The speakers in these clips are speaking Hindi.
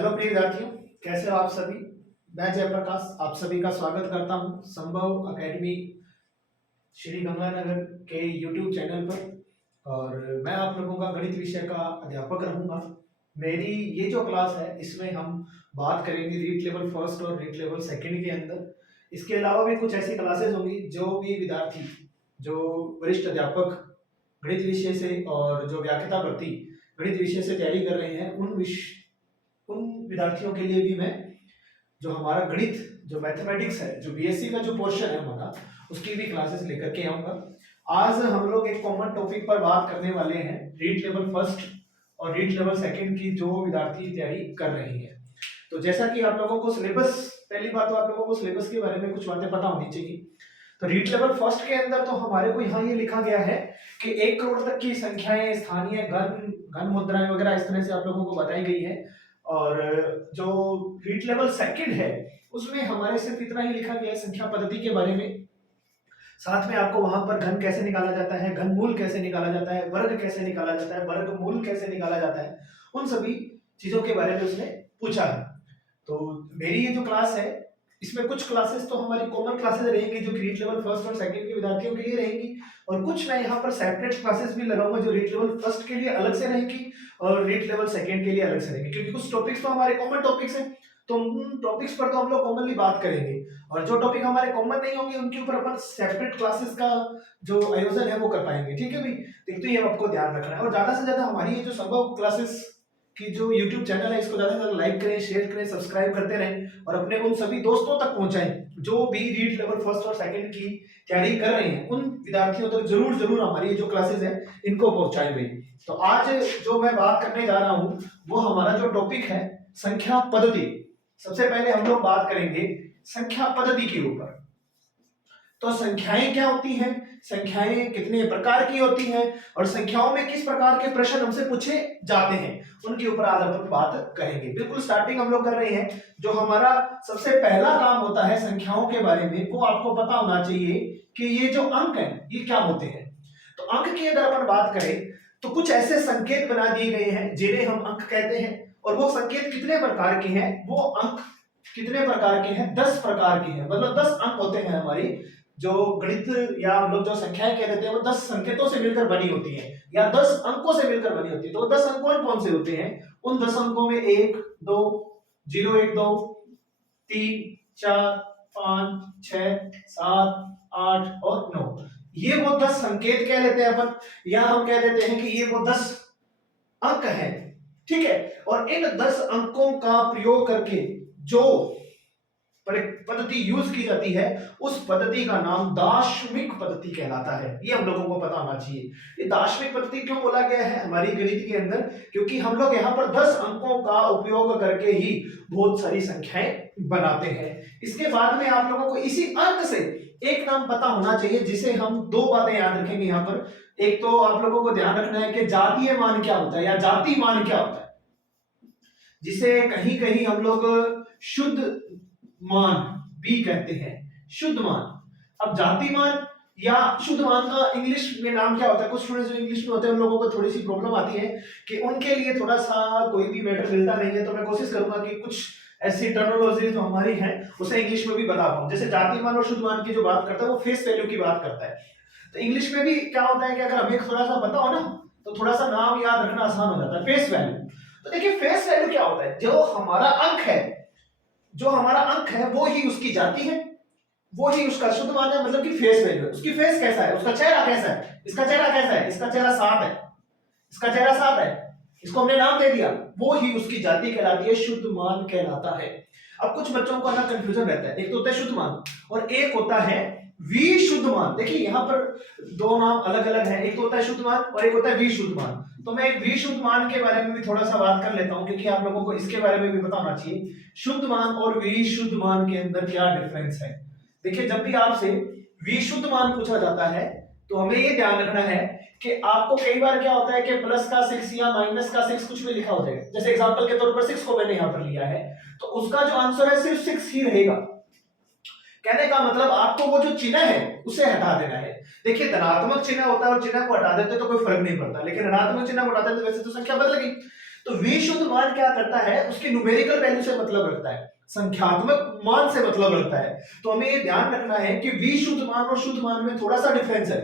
हेलो प्रिय विद्यार्थियों, कैसे हो आप सभी। मैं जयप्रकाश आप सभी का स्वागत करता हूं संभव एकेडमी श्री गंगानगर के यूट्यूब चैनल पर। और मैं आप लोगों का गणित विषय का अध्यापक रहूंगा। मेरी ये जो क्लास है इसमें हम बात करेंगे रीट लेवल फर्स्ट और रीट लेवल सेकंड के अंदर। इसके अलावा भी कुछ ऐसी क्लासेस होंगी जो भी विद्यार्थी जो वरिष्ठ अध्यापक गणित विषय से और जो व्याख्याता भर्ती गणित विषय से तैयारी कर रहे हैं उन विद्यार्थियों के लिए भी मैं जो हमारा गणित जो मैथमेटिक्स है जो बीएससी का जो पोर्शन है हमारा उसकी भी क्लासेस लेकर के आऊंगा। आज हम लोग एक कॉमन टॉपिक पर बात करने वाले हैं रीट लेवल फर्स्ट और रीट लेवल सेकंड की जो विद्यार्थी तैयारी कर रहे हैं। तो जैसा कि आप लोगों को सिलेबस, पहली बात तो आप लोगों को सिलेबस के बारे में कुछ बातें पता होनी चाहिए। तो रीट लेवल फर्स्ट के अंदर तो हमारे को यहाँ ये लिखा गया है कि 1 करोड़ तक की संख्याएं, स्थानीय घन मुद्राएं वगैरह इस तरह से आप लोगों को बताई गई है। और जो रीट लेवल सेकंड है उसमें हमारे सिर्फ इतना ही लिखा गया है संख्या पद्धति के बारे में। साथ में आपको वहां पर घन कैसे निकाला जाता है, घन मूल कैसे निकाला जाता है, वर्ग कैसे निकाला जाता है, वर्ग मूल कैसे निकाला जाता है, उन सभी चीजों के बारे में उसने पूछा है। तो मेरी ये जो क्लास है इसमें कुछ क्लासेस तो हमारी कॉमन क्लासेस रहेंगी जो रीट लेवल फर्स्ट और सेकंड के विद्यार्थियों के लिए रहेंगी, और कुछ मैं यहाँ पर सेपरेट क्लासेस भी लगाऊंगा जो रीट लेवल फर्स्ट के लिए अलग से रहेंगी और रीट लेवल सेकंड के लिए अलग से रहेंगी, क्योंकि कुछ टॉपिक्स तो हमारे कॉमन टॉपिक्स हैं। तो उन टॉपिक्स पर तो हम लोग कॉमनली बात करेंगे, और जो टॉपिक हमारे कॉमन नहीं होंगे उनके ऊपर अपन सेपरेट क्लासेस का जो आयोजन है वो कर पाएंगे। ठीक है भाई, तो ये आपको ध्यान रखना है। और ज्यादा से ज्यादा हमारी ये जो संभव क्लासेस कि जो YouTube चैनल है इसको ज्यादा से ज्यादा लाइक करें, शेयर करें, सब्सक्राइब करते रहें और अपने उन सभी दोस्तों तक पहुंचाएं जो भी रीट लेवल फर्स्ट और सेकंड की तैयारी कर रहे हैं। उन विद्यार्थियों तक जरूर जरूर हमारी जो क्लासेस है इनको पहुंचाएं भाई। तो आज जो मैं बात करने जा रहा हूं वो हमारा जो टॉपिक है संख्या पद्धति। सबसे पहले हम लोग बात करेंगे संख्या पद्धति के ऊपर। तो संख्याएं क्या होती हैं, संख्याएं कितने प्रकार की होती हैं और संख्याओं में किस प्रकार के प्रश्न हमसे पूछे जाते हैं, उनके ऊपर आज अपन बात करेंगे। बिल्कुल स्टार्टिंग हम लोग कर रहे हैं। जो हमारा सबसे पहला काम होता है संख्याओं के बारे में वो आपको पता होना चाहिए कि ये जो अंक है ये क्या होते हैं। तो अंक की अगर अपन बात करें तो कुछ ऐसे संकेत बना दिए गए हैं जिन्हें हम अंक कहते हैं, और वो संकेत कितने प्रकार के हैं, वो अंक कितने प्रकार के हैं, 10 प्रकार के हैं। मतलब 10 अंक होते हैं हमारी जो गणित या हम लोग जो संख्याएं कह देते हैं वो 10 संकेतों से मिलकर बनी होती है या 10 अंकों से मिलकर बनी होती है। तो 10 अंक कौन कौन से होते हैं, उन 10 अंकों में 1 2 0 1 2 3 4 5 6 7 8 और 9, ये वो 10 संकेत कह लेते हैं अपन, या हम कह देते हैं कि ये वो 10 अंक है। ठीक है, और इन 10 अंकों का प्रयोग करके जो पद्धति यूज की जाती है उस पद्धति का नाम दार्शनिक पद्धति कहलाता है। ये हम लोगों को पता होना चाहिए। ये दार्शनिक पद्धति क्यों बोला गया है हमारी गणित के अंदर, क्योंकि हम लोग यहाँ पर 10 अंकों का उपयोग करके ही बहुत सारी संख्याएं बनाते हैं। इसके बाद में आप लोगों को इसी अंक से एक नाम पता होना चाहिए जिसे हम दो बातें याद रखेंगे यहाँ पर। एक तो आप लोगों को ध्यान रखना है कि जातीय मान क्या होता है या जाति मान क्या होता है, जिसे कहीं कहीं हम लोग शुद्ध मान भी कहते हैं, शुद्ध मान। अब जाति मान या शुद्ध मान का इंग्लिश में नाम क्या होता है, कुछ स्टूडेंट्स जो इंग्लिश में होते हैं उन लोगों को थोड़ी सी प्रॉब्लम आती है कि उनके लिए थोड़ा सा कोई भी मैटर मिलता नहीं है। तो मैं कोशिश करूंगा कि कुछ ऐसी टर्मिनोलॉजी जो हमारी है उसे इंग्लिश में भी बता पाऊं। जैसे जाति मान और शुद्ध मान की जो बात करता है वो फेस वैल्यू की बात करता है। तो इंग्लिश में भी क्या होता है कि अगर हमें थोड़ा सा पता हो ना तो थोड़ा सा नाम याद रखना आसान हो जाता है, फेस वैल्यू। तो देखिए फेस वैल्यू क्या होता है, जो हमारा अंक है, जो हमारा अंक है वो ही उसकी जाति है, वो ही उसका शुद्ध मान है, मतलब कि फेस वैल्यू है। उसकी फेस कैसा है, उसका चेहरा कैसा है, इसका चेहरा कैसा है, इसका चेहरा 7 है, इसका चेहरा 7 है, इसको हमने नाम दे दिया, वो ही उसकी जाति कहलाती है, शुद्ध मान कहलाता है। अब कुछ बच्चों को ना कंफ्यूजन रहता है, एक तो होता है शुद्ध मान और एक होता है विशुद्ध मान। देखिए यहाँ पर दो नाम अलग अलग है, एक तो होता है शुद्ध मान और एक होता है विशुद्ध मान। तो मैं एक विशुद्ध मान के बारे में भी थोड़ा सा बात कर लेता हूं क्योंकि आप लोगों को इसके बारे में भी पता होना चाहिए शुद्ध मान और विशुद्ध मान के अंदर क्या डिफरेंस है। देखिए जब भी आपसे विशुद्ध मान पूछा जाता है तो हमें ये ध्यान रखना है कि आपको कई बार क्या होता है कि प्लस का 6 या माइनस का 6 कुछ भी लिखा हो जाएगा। जैसे एग्जांपल के तौर पर 6 को मैंने यहां पर लिया है तो उसका जो आंसर है सिर्फ 6 ही रहेगा। कहने का मतलब आपको वो जो चिन्ह है उसे हटा देना है। देखिए धनात्मक चिन्ह होता है और चिन्ह को हटा देते तो कोई फर्क नहीं पड़ता, लेकिन ऋणात्मक चिन्ह को हटाते तो वैसे तो संख्या बदल गई। तो विशुद्ध मान क्या करता है, उसकी न्यूमेरिकल वैल्यू से मतलब रखता है, संख्यात्मक मान से मतलब रखता है। तो हमें ये ध्यान रखना है कि विशुद्ध मान और शुद्ध मान में थोड़ा सा डिफरेंस है।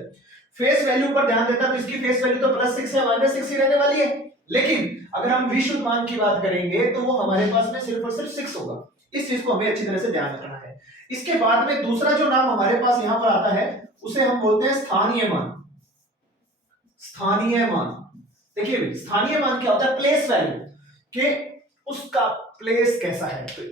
फेस वैल्यू पर ध्यान देता तो इसकी फेस वैल्यू तो +6 या -6 ही रहने वाली है, लेकिन अगर हम विशुद्ध मान की बात करेंगे तो वो हमारे पास में सिर्फ और सिर्फ 6 होगा। इस चीज को हमें अच्छी तरह से ध्यान रखना है। इसके बाद में दूसरा जो नाम हमारे पास यहां पर आता है उसे हम बोलते हैं स्थानीय मान। स्थानीय मान, देखिए भाई स्थानीय मान क्या होता है, प्लेस वैल्यू के उसका प्लेस कैसा है, तो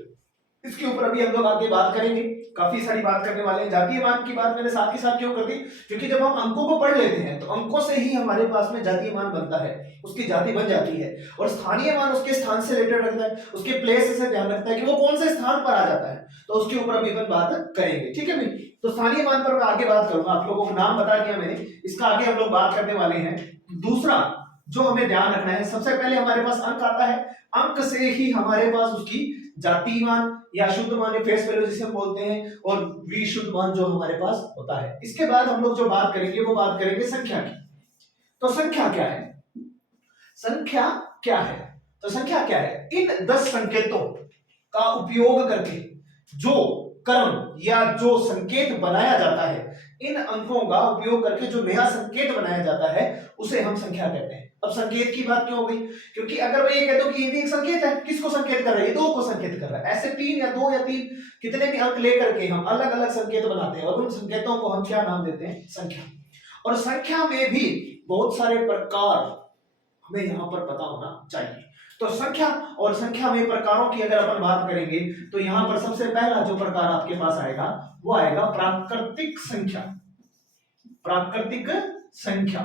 इसके ऊपर अभी हम लोग आगे बात करेंगे, काफी सारी बात करने वाले हैं। जातीय मान की बात मैंने साथ ही साथ क्यों कर दी, क्योंकि जब हम अंकों को पढ़ लेते हैं तो अंकों से ही हमारे पास में जातीय मान बनता है, उसकी जाति बन जाती है। और स्थानीय मान उसके स्थान से रिलेटेड रखता है, उसके प्लेस से ध्यान रखता है कि वो कौन से स्थान पर आ जाता है, तो उसके ऊपर अभी अपन बात करेंगे, ठीक है भाई। तो स्थानीय मान पर मैं आगे बात करूंगा, आप लोगों को नाम बता दिया मैंने, इसका आगे हम लोग बात करने वाले हैं। दूसरा जो हमें ध्यान रखना है, सबसे पहले हमारे पास अंक आता है, अंक से ही हमारे पास उसकी जातीय मान या शुद्ध मान, फेस वैल्यू जिसे हम बोलते हैं, और विशुद्ध मान जो हमारे पास होता है। इसके बाद हम लोग जो बात करेंगे वो बात करेंगे संख्या की। तो संख्या क्या है, संख्या क्या है, तो संख्या क्या है, इन 10 संकेतों का उपयोग करके जो क्रम या जो संकेत बनाया जाता है, इन अंकों का उपयोग करके जो नया संकेत बनाया जाता है उसे हम संख्या कहते हैं। अब संकेत की बात क्यों हो गई, क्योंकि अगर मैं ये कहता हूं कि ये भी एक संकेत है, किसको संकेत कर रहा है, ये 2 को संकेत कर रहा है, ऐसे 3 या 2 या 3 कितने भी अंक लेकर के हम अलग अलग संकेत बनाते हैं और उन संकेतों को हम क्या नाम देते हैं, संख्या। और संख्या में भी बहुत सारे प्रकार हमें यहां पर पता होना चाहिए। तो संख्या और संख्या में प्रकारों की अगर अपन बात करेंगे तो यहां पर सबसे पहला जो प्रकार आपके पास आएगा वो आएगा प्राकृतिक संख्या। प्राकृतिक संख्या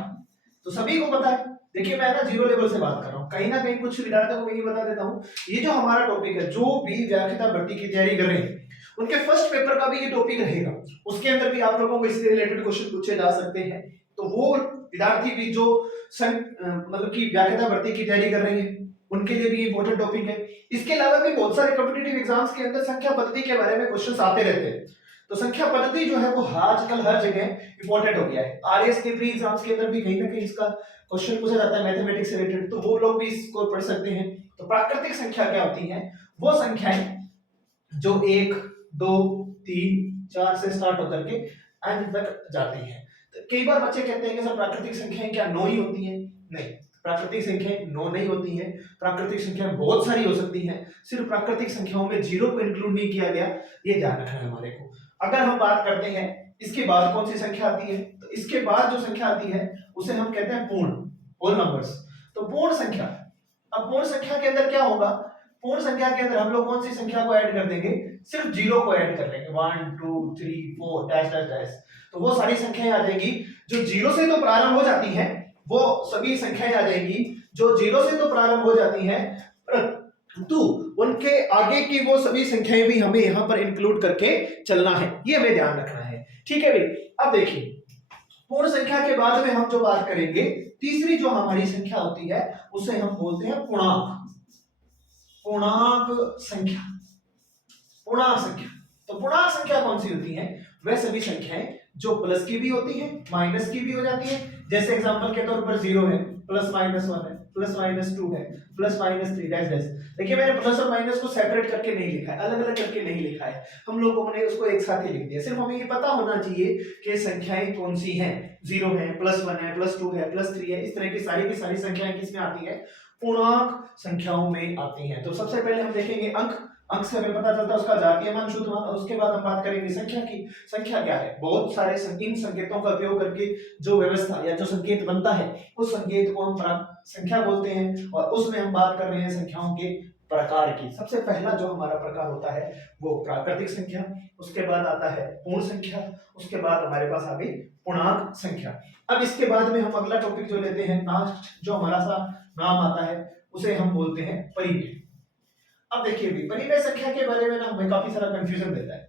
तो सभी को पता है, देखिए मैं ना जीरो लेवल से बात कर रहा हूं, कहीं ना कहीं कुछ विद्यार्थियों को मैं ये बता देता हूं, ये जो हमारा टॉपिक है, जो भी व्याख्याता भर्ती की तैयारी कर रहे हैं उनके फर्स्ट पेपर का भी ये टॉपिक रहेगा, उसके अंदर भी आप लोगों को इससे रिलेटेड क्वेश्चन पूछे जा सकते हैं। तो वो विद्यार्थी भी जो मतलब कि व्याख्याता भर्ती की तैयारी कर रहे हैं उनके लिए भी इंपॉर्टेंट टॉपिक है। इसके अलावा भी बहुत सारे कॉम्पिटिटिव एग्जाम्स के अंदर संख्या पद्धति के बारे में क्वेश्चंस आते रहते हैं। तो संख्या पद्धति जो है वो आजकल हर जगह इंपॉर्टेंट हो गया है। आरएस के प्री एग्जाम्स के अंदर भी कहीं ना कहीं इसका क्वेश्चन पूछा जाता है मैथमेटिक्स से रिलेटेड, तो वो लोग भी इसको पढ़ सकते हैं। तो प्राकृतिक संख्या क्या होती है, वो संख्याएं जो 1 2 3 4 से स्टार्ट होकर के एंड तक जाती है। तो कई बार बच्चे कहते हैं कि सर प्राकृतिक संख्याएं क्या 9 ही होती हैं, नहीं, प्राकृतिक संख्याएं 9 नहीं होती हैं, प्राकृतिक संख्याएं बहुत सारी हो सकती हैं, सिर्फ प्राकृतिक संख्याओं में 0 को इंक्लूड नहीं किया गया, ये ध्यान रखना है हमारे को। अगर हम बात करते हैं इसके बाद कौन सी संख्या आती है, तो इसके बाद जो संख्या आती है उसे हम कहते हैं पूर्ण, होल नंबर्स। तो पूर्ण संख्या, अब पूर्ण संख्या के अंदर क्या होगा, पूर्ण संख्या के अंदर हम लोग कौन सी संख्या को ऐड कर देंगे, सिर्फ 0 को ऐड कर लेंगे, 1 2 3 4 डैश डैश डैश, तो वो सारी संख्याएं आ जाएगी जो 0 से तो प्रारंभ हो जाती हैं, वो सभी संख्याएं आ जाएंगी जो 0 से तो प्रारंभ हो जाती हैं, परंतु उनके आगे की वो सभी संख्याएं भी हमें यहां पर इंक्लूड करके चलना है, ये हमें ध्यान रखना है, ठीक है भाई। अब देखिए पूर्ण संख्या के बाद में हम जो बात करेंगे, तीसरी जो हमारी संख्या होती है उसे हम बोलते हैं पूर्णांक। पूर्णांक संख्या, पूर्णांक संख्या, तो पूर्णांक संख्या कौन सी होती है, वह सभी संख्याएं जो प्लस की भी होती है माइनस की भी हो जाती है। जैसे एग्जांपल के तौर पर 0 है, +-1 है, +-2 है, +-3 डैश डैश। देखिए मैंने प्लस और माइनस को सेपरेट करके नहीं लिखा है, अलग अलग करके नहीं लिखा है, हम लोगों ने उसको एक साथ ही लिख दिया। सिर्फ हमें ये पता होना चाहिए कि संख्याएं कौन सी हैं, 0 है, +1 है, +2 है, +3 है, इस तरह की सारी संख्याएं किसमें आती है, पूर्णांक संख्याओं में आती हैं। तो सबसे पहले हम देखेंगे अंक, अंक से हमें पता चलता है उसका जातीय मान, शुद्ध मान, और उसके बाद हम बात करेंगे संख्या की। संख्या क्या है, बहुत सारे इन संकेतों का उपयोग करके जो व्यवस्था या जो संकेत बनता है उस संकेत को हम संख्या बोलते हैं, और उसमें हम बात कर रहे हैं संख्याओं के प्रकार की। सबसे पहला जो हमारा प्रकार होता है वो प्राकृतिक संख्या, उसके बाद आता है पूर्ण संख्या, उसके बाद हमारे पास आ गई पूर्णांक संख्या। अब इसके बाद में हम अगला टॉपिक जो लेते हैं, लास्ट जो हमारा सा नाम आता है उसे हम बोलते हैं परिमेय। अब देखिए भी परिमेय संख्या के बारे में ना हमें काफी सारा कंफ्यूजन देता है।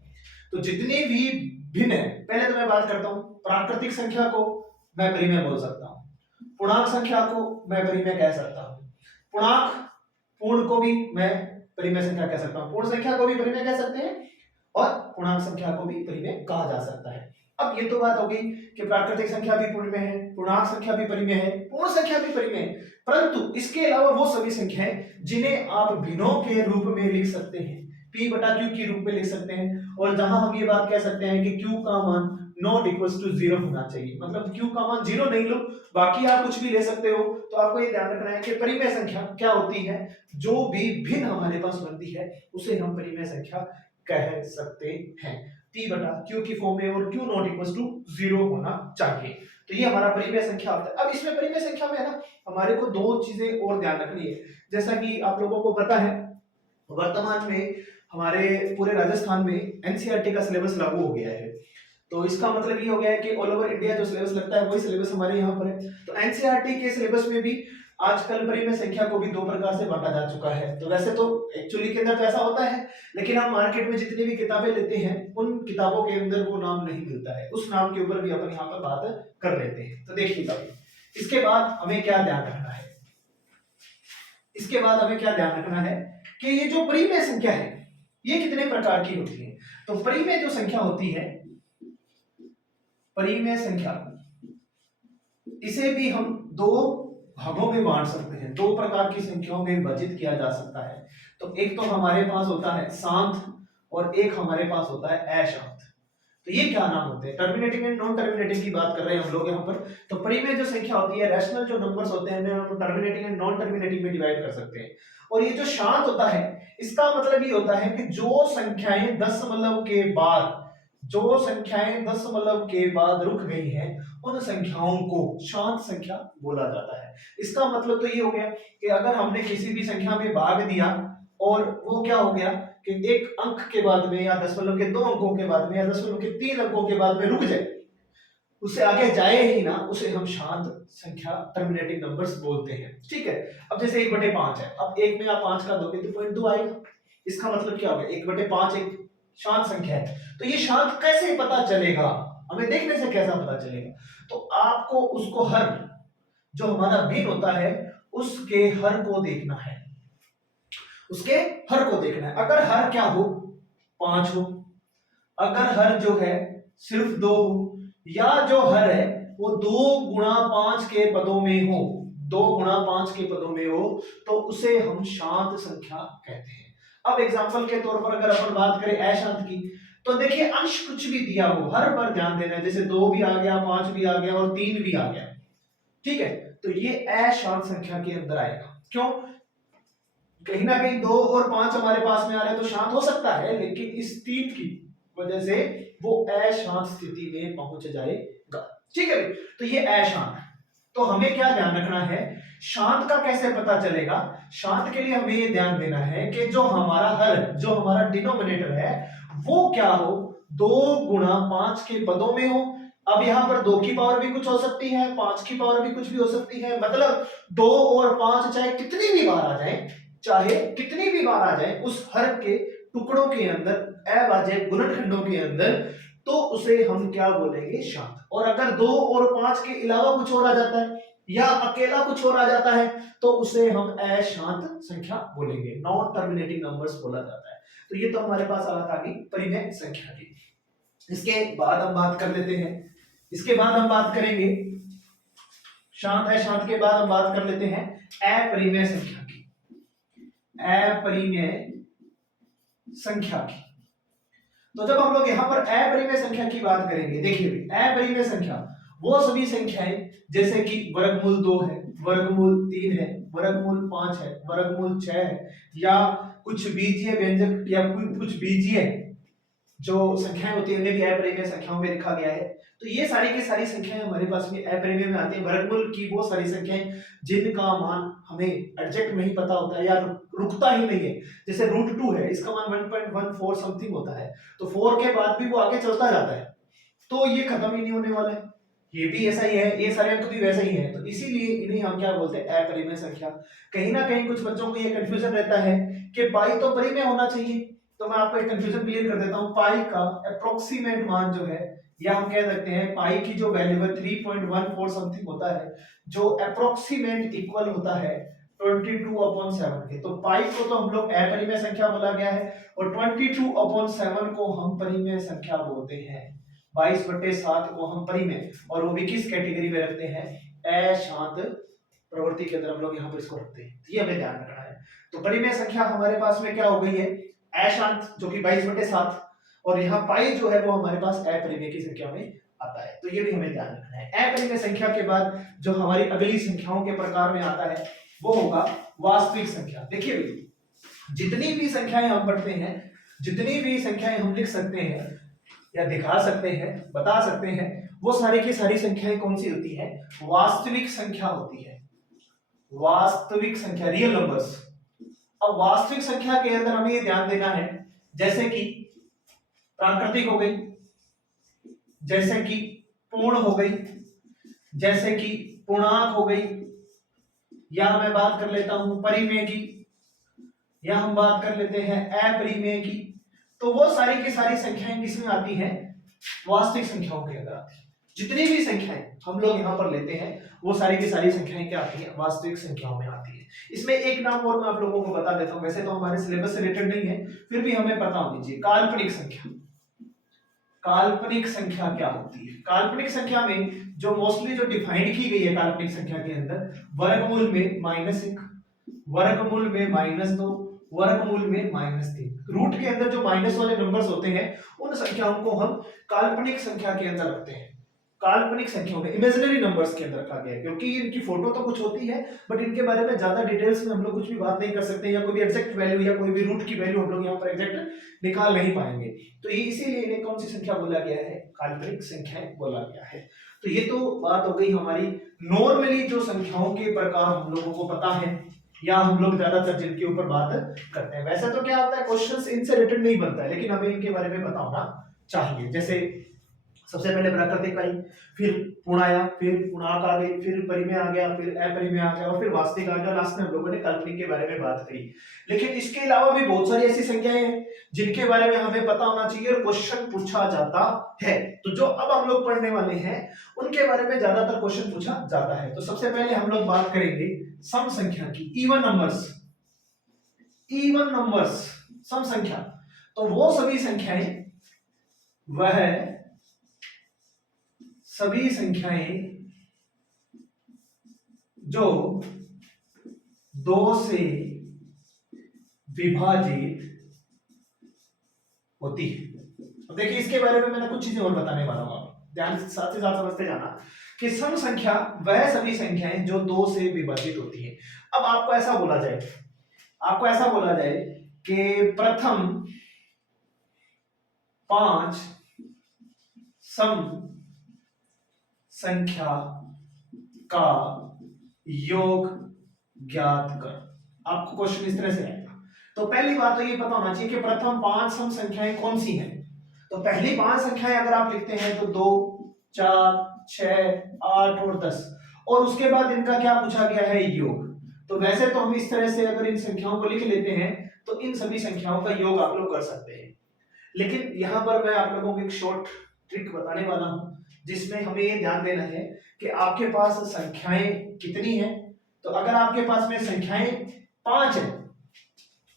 तो जितने भी भिन्न है, पहले तो मैं बात करता हूं, प्राकृतिक संख्या को मैं परिमेय बोल सकता हूं, पूर्णांक संख्या को मैं परिमेय कह सकता हूं, पूर्णांक पूर्ण को भी मैं परिमेय संख्या कह सकता हूं, पूर्ण संख्या को भी परिमेय कह सकते हैं और पूर्णांक संख्या को भी परिमेय कहा जा सकता है। अब ये तो बात हो गई कि प्राकृतिक संख्या भी परिमेय है, पूर्णांक संख्या भी परिमेय है, पूर्ण संख्या भी परिमेय है, परंतु इसके अलावा वो सभी संख्याएं जिन्हें आप भिन्नों के रूप में लिख सकते हैं, p बटा q के रूप में लिख सकते हैं, और जहां हम ये बात कह सकते हैं कि q का मान नॉट इक्वल्स टू 0 होना चाहिए, मतलब q का मान 0 नहीं लो, बाकी आप कुछ भी ले सकते हो। तो आपको ये ध्यान रखना है कि परिमेय संख्या क्या होती है, जो भी भिन्न हमारे पास बनती है उसे हम परिमेय संख्या कह सकते हैं। p बटा q की फॉर्म में और q नॉट इक्वल्स टू 0 होना चाहिए। तो ये हमारा परिमेय संख्या होता है। अब इसमें परिमेय संख्या में है ना, हमारे को दो चीजें और ध्यान रखनी है। जैसा कि आप लोगों को पता है, वर्तमान में हमारे पूरे राजस्थान में एनसीईआरटी का सिलेबस लागू हो गया है। तो इसका मतलब ये हो गया है कि ऑल ओवर इंडिया जो सिलेबस लगता है वही सिलेबस हमारे यहाँ पर है। तो एनसीईआरटी के सिलेबस में भी आजकल परिमेय संख्या को भी दो प्रकार से बांटा जा चुका है। तो वैसे तो एक्चुअली के अंदर तो ऐसा होता है, लेकिन हम मार्केट में जितनी भी किताबें लेते हैं उन किताबों के अंदर वो नाम नहीं मिलता है, उस नाम के ऊपर भी अपन यहाँ पर बात कर लेते हैं। तो देखिएगा, इसके बाद हमें क्या ध्यान रखना है, इसके बाद हमें क्या ध्यान रखना है कि ये जो परिमेय संख्या है ये कितने प्रकार की होती है। तो परिमेय जो संख्या होती है, परिमेय संख्या, इसे भी हम दो भागों में बांट सकते हैं, दो प्रकार की संख्याओं में विभाजित किया जा सकता है। तो एक तो हमारे पास होता है शांत और एक हमारे पास होता है अशांत। तो ये क्या नाम होते हैं, टर्मिनेटिंग एंड नॉन टर्मिनेटिंग की बात कर रहे हैं हम लोग यहाँ पर। तो परिमेय जो संख्या होती है, रैशनल जो नंबर्स होते हैं हम टर्मिनेटिंग एंड नॉन टर्मिनेटिंग में डिवाइड कर सकते हैं। और ये जो शांत होता है, इसका मतलब ये होता है कि जो संख्याएं दशमलव के बाद, जो संख्याएं दशमलव के बाद रुक गई हैं उन संख्याओं को शांत संख्या बोला जाता है। इसका मतलब तो ये हो गया कि अगर हमने किसी भी संख्या में भाग दिया और वो क्या हो गया कि एक अंक के बाद में या दशमलव के 2 अंकों के बाद में या दशमलव के 3 अंकों के बाद में रुक जाए, उससे आगे जाए ही ना, उसे हम शांत संख्या टर्मिनेटिंग नंबर्स बोलते हैं। ठीक है, अब जैसे 1/5 है, अब 1 में आप 5 का दोगे तो 0.2 आएगा। इसका मतलब क्या हो गया, 1/5 एक शांत संख्या है। तो ये शांत कैसे पता चलेगा, हमें देखने से कैसा पता चलेगा, तो आपको उसको हर, जो हमारा भिन्न होता है उसके हर को देखना है, उसके हर को देखना है। अगर हर क्या हो, 5 हो, अगर हर जो है सिर्फ 2 हो, या जो हर है वो 2 गुणा 5 के पदों में हो, 2 गुणा 5 के पदों में हो, तो उसे हम शांत संख्या कहते हैं। अब एग्जांपल के तौर पर अगर अपन बात करें अशांत की, तो देखिए अंश कुछ भी दिया हो, हर पर ध्यान देना है, जैसे 2 भी आ गया, 5 भी आ गया और 3 भी आ गया, ठीक है, तो ये अशांत संख्या के अंदर आएगा। क्यों, कहीं ना कहीं 2 और 5 हमारे पास में आ रहे हैं तो शांत हो सकता है, लेकिन इस 3 की वजह से वो अशांत स्थिति में पहुंच जाएगा। ठीक है, तो ये अशांत है। तो हमें क्या ध्यान रखना है, शांत का कैसे पता चलेगा, शांत के लिए हमें ये ध्यान देना है कि जो हमारा हर, जो हमारा डिनोमिनेटर है वो क्या हो, 2 गुणा 5 के पदों में हो। अब यहां पर 2 की पावर भी कुछ हो सकती है, 5 की पावर भी कुछ भी हो सकती है, मतलब 2 और 5 चाहे कितनी भी बार आ जाए, चाहे कितनी भी बार आ जाए उस हर के टुकड़ों के अंदर, अभाज्य गुणनखंडों के अंदर, तो उसे हम क्या बोलेंगे, शांत। और अगर 2 और 5 के अलावा कुछ और आ जाता है या अकेला कुछ और आ जाता है तो उसे हम अशांत संख्या बोलेंगे, नॉन टर्मिनेटिंग नंबर्स बोला जाता है। तो ये तो हमारे पास बात आ गई परिमेय संख्या की। इसके बाद हम बात कर लेते हैं, इसके बाद हम बात करेंगे शांत है, शांत के बाद हम बात कर लेते हैं अपरिमेय संख्या की, अपरिमेय संख्या की। तो जब हम लोग यहां पर अपरिमेय संख्या की बात करेंगे, देखिए अपरिमेय संख्या वो सभी संख्याएं जैसे कि वर्गमूल 2 है, वर्गमूल 3 है, वर्गमूल 5 है, वर्गमूल 6 है, या कुछ बीजीय व्यंजक या कुछ बीजीय जो संख्याएं होती है उन्हें भी अपरिमेय संख्याओं में लिखा गया है। तो ये सारी की सारी संख्याएं हमारे पास में अपरिमेय में आती है। वर्गमूल की वो सारी संख्याएं जिनका मान हमें एग्जैक्ट नहीं पता होता है या रुकता ही नहीं है, जैसे √2 है, इसका मान 1.14 समथिंग होता है, तो 4 के बाद भी वो आगे चलता जाता है, तो ये खत्म ही नहीं होने वाला है। ये भी ऐसा ही है, ये सारे अंक भी वैसे ही है, तो इसीलिए इन्हें हम क्या बोलते हैं, अपरिमेय संख्या। कहीं ना कहीं कुछ बच्चों को ये कंफ्यूजन रहता है कि पाई तो परिमेय होना चाहिए, तो मैं आपको एक कंफ्यूजन क्लियर कर देता हूं। पाई का अप्रोक्सीमेट मान जो है, या हम कह सकते हैं पाई की जो वैल्यू है 3.14 समथिंग होता है, जो अप्रोक्सीमेट इक्वल होता है 22/7 के। तो पाई को तो हम लोग अपरिमेय संख्या बोला गया है और 22/7 को हम परिमेय संख्या बोलते हैं। 22/7 को हम परिमेय, और वो भी किस कैटेगरी में रखते हैं, अशांत प्रवृत्ति के अंदर हम लोग यहाँ पर इसको रखते हैं, ये हमें ध्यान रखना है। तो परिमेय संख्या हमारे पास में क्या हो गई है, अशांत जो कि 22/7, और यहाँ पाई जो है वो हमारे पास अपरिमेय की संख्या में आता है। तो ये भी हमें ध्यान रखना है। अपरिमेय संख्या के बाद जो हमारी अगली संख्याओं के प्रकार में आता है वो होगा वास्तविक संख्या। देखिए भाई, जितनी भी संख्याएं हम पढ़ते हैं, जितनी भी संख्याएं हम लिख सकते हैं या दिखा सकते हैं, बता सकते हैं, वो सारी की सारी संख्याएं कौन सी होती है, वास्तविक संख्या होती है। वास्तविक संख्या, रियल नंबर्स। अब वास्तविक संख्या के अंदर हमें ये ध्यान देना है, जैसे कि प्राकृतिक हो गई, जैसे कि पूर्ण हो गई, जैसे कि पूर्णांक हो गई, या मैं बात कर लेता हूं परिमेय की, या हम बात कर लेते हैं अपरिमेय की। तो वो सारी की सारी संख्याएं किसमें आती हैं, वास्तविक संख्याओं के अंदर आती है। जितनी भी संख्याएं हम लोग यहाँ पर लेते हैं वो सारी की सारी संख्याएं क्या आती है, वास्तविक संख्याओं में आती है। इसमें एक नाम और मैं आप लोगों को बता देता हूं, वैसे तो हमारे सिलेबस से रिलेटेड नहीं है, फिर भी हमें पता होनी चाहिए। काल्पनिक संख्या। काल्पनिक संख्या क्या होती है, काल्पनिक संख्या में जो मोस्टली जो डिफाइंड की गई है काल्पनिक संख्या के अंदर, वर्गमूल में -1, वर्गमूल में -2, वर्गमूल में -3। रूट के अंदर जो माइनस वाले नंबर्स होते हैं उन संख्याओं को हम काल्पनिक संख्या के अंदर रखते हैं। काल्पनिक संख्याओं में इमेजिनरी नंबर्स के अंदर रखा गया है, क्योंकि इनकी फोटो तो कुछ होती है बट इनके बारे में ज्यादा डिटेल्स में हम लोग कुछ भी बात नहीं कर सकते, या कोई भी एग्जैक्ट वैल्यू या कोई भी रूट की वैल्यू हम लोग यहाँ पर एग्जैक्ट निकाल नहीं पाएंगे। तो ये इसीलिए इन्हें कौन सी संख्या बोला गया है, काल्पनिक संख्या बोला गया है। तो ये तो बात हो गई हमारी नॉर्मली जो संख्याओं के प्रकार हम लोगों को पता है या हम लोग ज्यादातर जिनके ऊपर बात करते हैं। वैसे तो क्या होता है, क्वेश्चंस इनसे रिलेटेड नहीं बनता है, लेकिन हमें इनके बारे में पता होना चाहिए। जैसे सबसे पहले प्राकृतिक आई, फिर पूर्ण आया, फिर पूर्णांक आ गई, फिर परिमेय आ गया, फिर अपरिमेय आ गया, और फिर वास्तविक आ गया। लास्ट में हम लोगों ने काल्पनिक के बारे में बात करी। लेकिन इसके अलावा भी बहुत सारी ऐसी संख्याएं हैं जिनके बारे में हमें पता होना चाहिए और क्वेश्चन पूछा जाता है। तो जो अब हम लोग पढ़ने वाले हैं उनके बारे में ज्यादातर क्वेश्चन पूछा जाता है। तो सबसे पहले हम लोग बात करेंगे सम संख्या की, इवन नंबर्स। इवन नंबर्स, सम संख्या, तो वो सभी संख्याएं, वह सभी संख्याएं जो 2 से विभाजित होती है। अब देखिए इसके बारे में मैंने कुछ चीजें और बताने वाला हूं, ध्यान साथ से साथ समझते जाना कि सम संख्या वह सभी संख्याएं जो 2 से विभाजित होती है। अब आपको ऐसा बोला जाए, आपको ऐसा बोला जाए कि प्रथम 5 सम संख्या का योग ज्ञात कर। आपको क्वेश्चन इस तरह से आएगा। तो पहली बात तो ये पता होना चाहिए कि प्रथम 5 सम संख्याएं कौन सी हैं। तो पहली 5 संख्याएं अगर आप लिखते हैं तो 2, 4, 6, 8 और 10, और उसके बाद इनका क्या पूछा गया है, योग। तो वैसे तो हम इस तरह से अगर इन संख्याओं को लिख लेते हैं तो इन सभी संख्याओं का योग आप लोग कर सकते हैं। लेकिन यहां पर मैं आप लोगों को एक शॉर्ट ट्रिक बताने वाला हूं जिसमें हमें ये ध्यान देना है कि आपके पास संख्याएं कितनी हैं। तो अगर आपके पास में संख्याएं 5 है,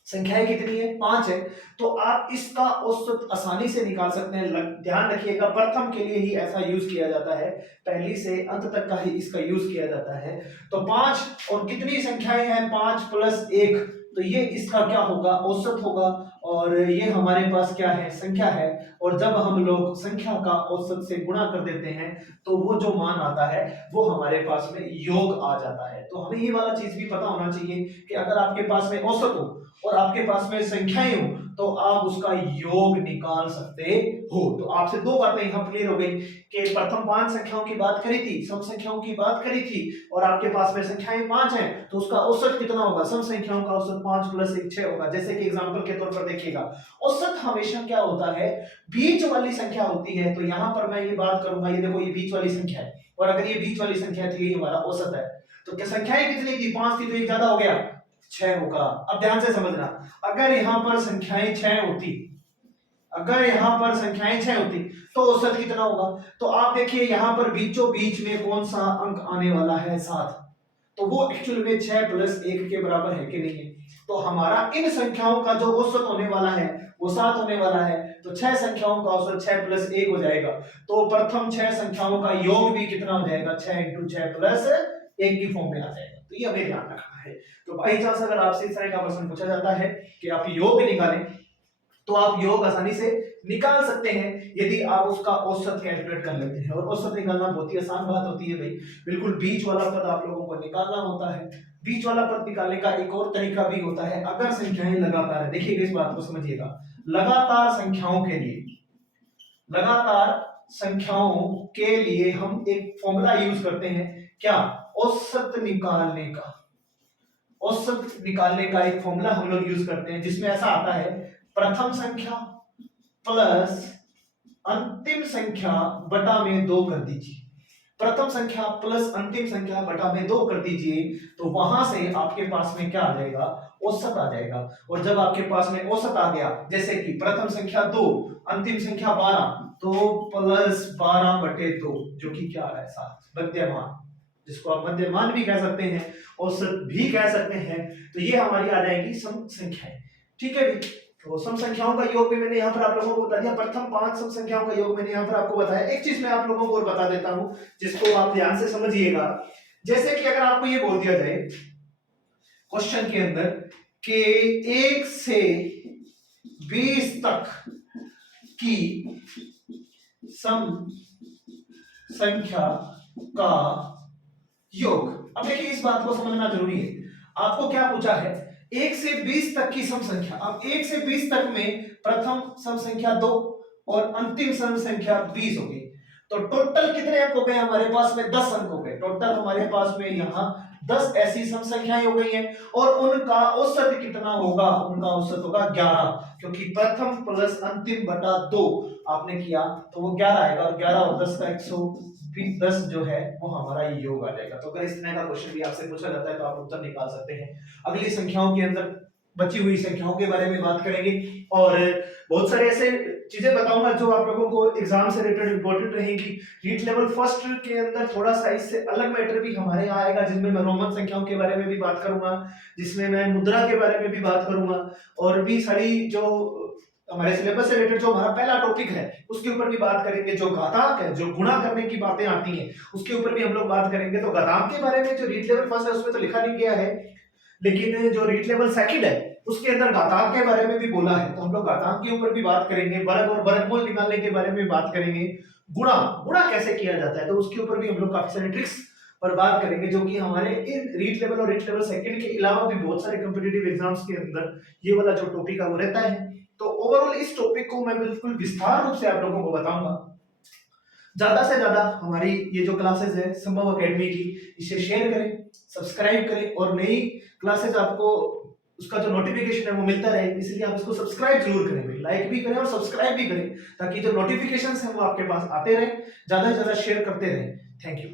संख्याएं कितनी है, 5 है, तो आप इसका औसत आसानी से निकाल सकते हैं। ध्यान रखिएगा प्रथम के लिए ही ऐसा यूज किया जाता है, पहली से अंत तक का ही इसका यूज किया जाता है। तो 5 और कितनी संख्याएं हैं, 5 + 1, तो ये इसका क्या होगा, औसत होगा। और ये हमारे पास क्या है, संख्या है। और जब हम लोग संख्या का औसत से गुणा कर देते हैं तो वो जो मान आता है वो हमारे पास में योग आ जाता है। तो हमें ये वाला चीज भी पता होना चाहिए कि अगर आपके पास में औसत हो और आपके पास में संख्याएं हो तो आप उसका योग निकाल सकते हो। तो आपसे दो बातें यहाँ क्लियर हो गई कि प्रथम 5 संख्याओं की बात करी थी, सम संख्याओं की बात करी थी, और आपके पास में संख्याएं 5 हैं तो उसका औसत कितना होगा, सम संख्याओं का औसत 5 + 1 6 होगा। जैसे कि एग्जांपल के तौर पर देखिएगा, औसत हमेशा क्या होता है, बीच वाली संख्या होती है। तो यहाँ पर मैं ये बात करूंगा, ये देखो ये बीच वाली संख्या है, और अगर ये बीच वाली संख्या थी, ये हमारा औसत है। तो क्या संख्याएं कितनी थी, 5 थी, तो एक ज्यादा हो गया, 6 होगा। अब ध्यान से समझना, अगर यहाँ पर संख्याएं 6 होती, अगर यहाँ पर संख्याएं 6 होती तो औसत कितना होगा। तो आप देखिए यहाँ पर बीचों बीच में कौन सा अंक आने वाला है, 7, तो वो एक्चुअल में 6 + 1 के बराबर है कि नहीं है। तो हमारा इन संख्याओं का जो औसत होने वाला है वो 7 होने वाला है। तो 6 संख्याओं का औसत 6 + 1 हो जाएगा। तो प्रथम 6 संख्याओं का योग भी कितना हो जाएगा, 6 × 6 + 1 की फॉर्म में आ जाएगा। तो ये हमें ध्यान रखना है। तो बाई चांस अगर आपसे इस तरह का प्रश्न पूछा जाता है कि आप योग निकालें, तो आप योग आसानी से निकाल सकते हैं यदि आप उसका औसत कैलकुलेट कर लेते हैं। और औसत निकालना बहुत ही आसान बात होती है भाई, बिल्कुल बीच वाला पद आप लोगों को निकालना होता है। बीच वाला पद निकालने का एक और तरीका भी होता है, अगर संख्याएं लगातार है, देखिएगा इस बात को समझिएगा, लगातार संख्याओं के लिए, लगातार संख्याओं के लिए हम एक फॉर्मूला यूज करते हैं, क्या, औसत निकालने का। औसत निकालने का एक फॉर्मूला हम लोग यूज करते हैं जिसमें ऐसा आता है, प्रथम संख्या प्लस अंतिम संख्या बटा में 2 कर दीजिए। प्रथम संख्या प्लस अंतिम संख्या बटा में 2 कर दीजिए, तो वहां से आपके पास में क्या आ जाएगा, औसत आ जाएगा। और जब आपके पास में औसत आ गया, जैसे कि प्रथम संख्या 2, अंतिम संख्या 12, तो प्लस 12 बटे 2, जो कि क्या है, 7, मध्यमान, जिसको आप मध्यमान भी कह सकते हैं, औसत भी कह सकते हैं। तो ये हमारी आ जाएगी सम संख्याएं। ठीक है भी, तो सम संख्याओं का योग भी मैंने यहाँ पर आप लोगों को बता दिया, प्रथम 5 सम संख्याओं का योग मैंने यहाँ पर आपको बताया। एक चीज मैं आप लोगों को और बता देता हूं जिसको आप ध्यान से समझिएगा। जैसे कि अगर आपको ये बोल दिया जाए क्वेश्चन के अंदर कि 1 से 20 तक की सम संख्या का योग। अब देखिए इस बात को समझना जरूरी है। आपको क्या पूछा है, 1 से 20 तक की सम संख्या। अब 1 से 20 तक में प्रथम सम संख्या 2 और अंतिम सम संख्या 20 हो गई, तो टोटल कितने अंक हो गए हमारे पास में, 10 अंक हो गए। टोटल हमारे पास में यहाँ 10 ऐसी सम संख्याएं हो गई हैं, और उनका औसत कितना होगा, उनका औसत होगा 11, क्योंकि प्रथम प्लस अंतिम बटा 2 आपने किया तो वो 11 आएगा, और 11 और 10 का 110 जो है वो हमारा योग आ जाएगा। तो अगर इस तरह का क्वेश्चन भी आपसे पूछा जाता है तो आप उत्तर निकाल सकते हैं। अगली संख्याओं के अंदर बची हुई संख्याओं के बारे में बात करेंगे, और बहुत सारे ऐसे चीजें बताऊंगा जो आप लोगों को एग्जाम से रिलेटेड इंपॉर्टेंट रहेंगी। रीट लेवल फर्स्ट के अंदर थोड़ा सा इससे अलग मैटर भी हमारे यहाँ आएगा, जिसमें मैं रोमन संख्याओं के बारे में भी बात करूंगा, जिसमें मैं मुद्रा के बारे में भी बात करूंगा, और भी सारी जो हमारे सिलेबस से रिलेटेड जो हमारा पहला टॉपिक है उसके ऊपर भी बात करेंगे। जो घातांक है, जो गुणा करने की बातें आती हैं, उसके ऊपर भी हम लोग बात करेंगे। तो घातांक के बारे में जो रीट लेवल फर्स्ट है उसमें तो लिखा नहीं गया है, लेकिन जो रीट लेवल सेकंड है उसके अंदर घातांक के बारे में भी बोला है, तो हम लोग घातांक के ऊपर भी बात करेंगे। वर्ग और वर्गमूल निकालने के बारे में बात करेंगे। गुणा गुणा कैसे किया जाता है तो उसके ऊपर भी हम लोग काफी सारे ट्रिक्स पर बात करेंगे, जो कि हमारे इन रीट लेवल और रीट लेवल सेकंड के अलावा भी बहुत सारे कॉम्पिटिटिव एग्जाम्स के अंदर ये वाला जो टॉपिक है वो रहता है। तो ओवरऑल इस टॉपिक को मैं बिल्कुल विस्तार रूप से आप लोगों को बताऊंगा। ज्यादा से ज्यादा हमारी ये जो क्लासेस है संभव एकेडमी की, इसे शेयर करें, सब्सक्राइब करें, और नई क्लासेस आपको उसका जो नोटिफिकेशन है वो मिलता रहे, इसलिए आप इसको सब्सक्राइब जरूर करें भाई, लाइक भी करें और सब्सक्राइब भी करें, ताकि जो नोटिफिकेशंस हैं वो आपके पास आते रहे। ज्यादा से ज्यादा शेयर करते रहें। Thank you.